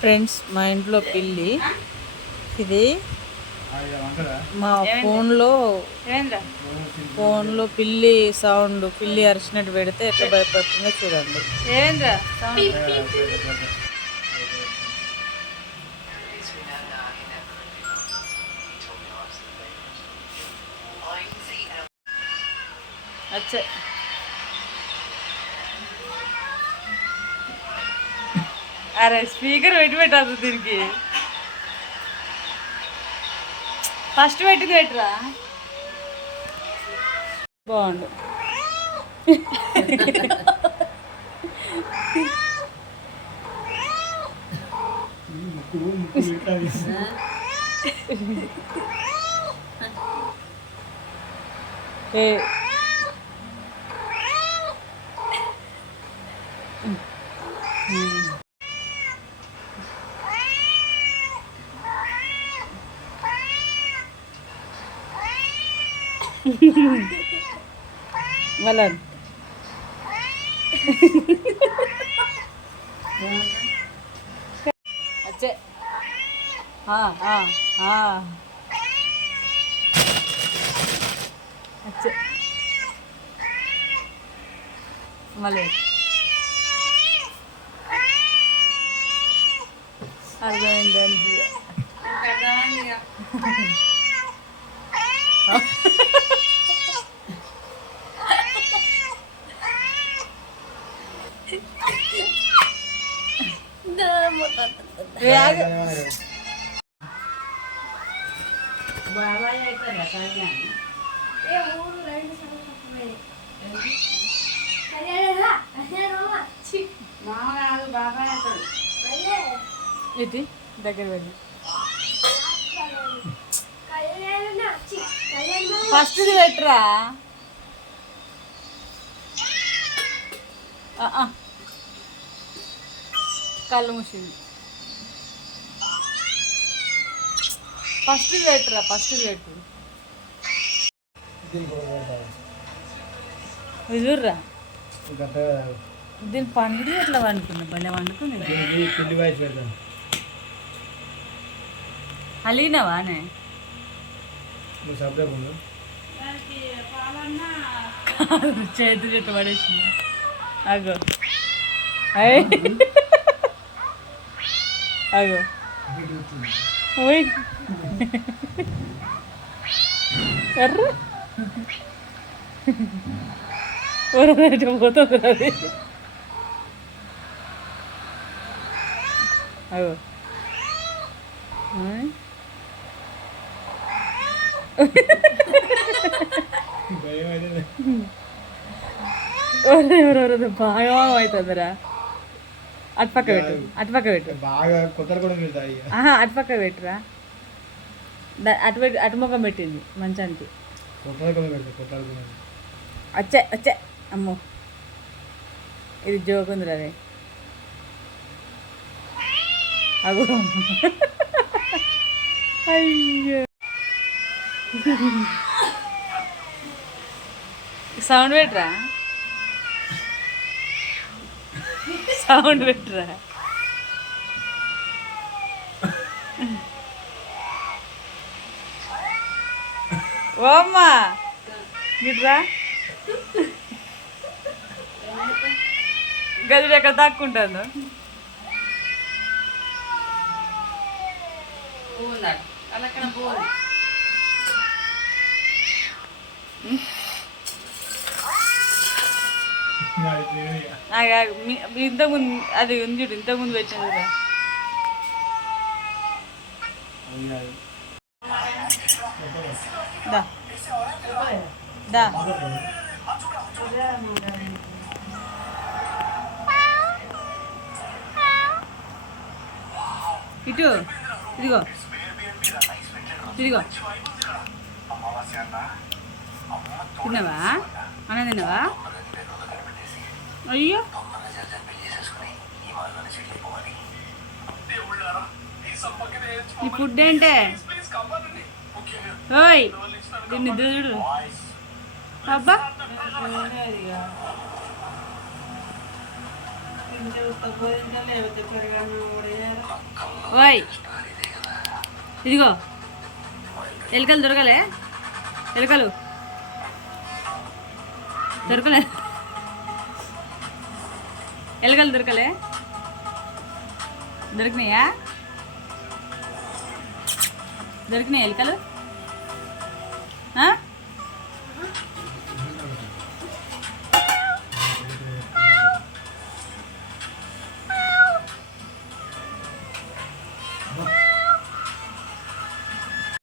Friends మా ఇంట్లో పిల్లి. ఇది మా ఫోన్లో ఫోన్లో పిల్లి సౌండ్ పిల్లి అరిచినట్టు పెడితే ఎట్లా భయపడుతుందో చూడండి. అచ్చే. అరే స్పీకర్ పెట్టి పెట్టదు దీనికి. ఫస్ట్ పెట్టింది పెట్టరా? బాగుండు. ఏ మళ్ళీ అచ్చే ఆ, ఆ, ఆ. అచ్చే మళ్ళీ అర్థమైంది దానికి ఇది దగ్గర వెళ్ళి ఫస్ట్ పెట్టరా? కళ్ళు మూసింది. ఫస్ట్ పెట్టరా ఫస్ట్ పెట్టు చూడరా? దీని పండుగ ఎట్లా వండుకుంది భలే పెడతాను అలిగినవానే చేతులు ఎట్లా పడేసింది. అగో. అయ్ అగో ఓయ్ ఎర్ర ఊరట పోతుంది అది అగో ఆయ్. భయం అయితే ఎవరెవరు బాగా అవుతుందిరా అటు పక్క పెట్టు అటు పక్క పెట్టు. బాగా కూడా ఆహా అటు పక్క పెట్టురా? అటు పెట్టి అటు ముఖం పెట్టింది మంచానికి కూడా పెడతాయి కూడా వచ్చే వచ్చే అమ్మో. ఇది జోక్ ఉంది రే. అగో. అయ్యో. సౌండ్ పెట్టరా? సౌండ్ పెట్టరా? ఓ అమ్మా గిట్రా గదుడు ఎక్కడ దాక్కుంటాను అది ఇంతకుముందు అది ఉంది చూడు ఇంతకుముందు పెట్టింది కదా దా. దా. ఇటు ఇదిగో. ఇదిగో. తిన్నావా? అన్న తిన్నావా? అయ్యో. ఈ ఫుడ్ ఏంటే? ఓయ్ దీన్ని చూడు. అబ్బా. ఓయ్ ఇదిగో. ఎలుకలు దొరకలే? ఎలుకలు. దొరకలే. ఎలుకలు దొరకలే? దొరికినాయా? దొరికినాయి ఎలుకలు? ఆ?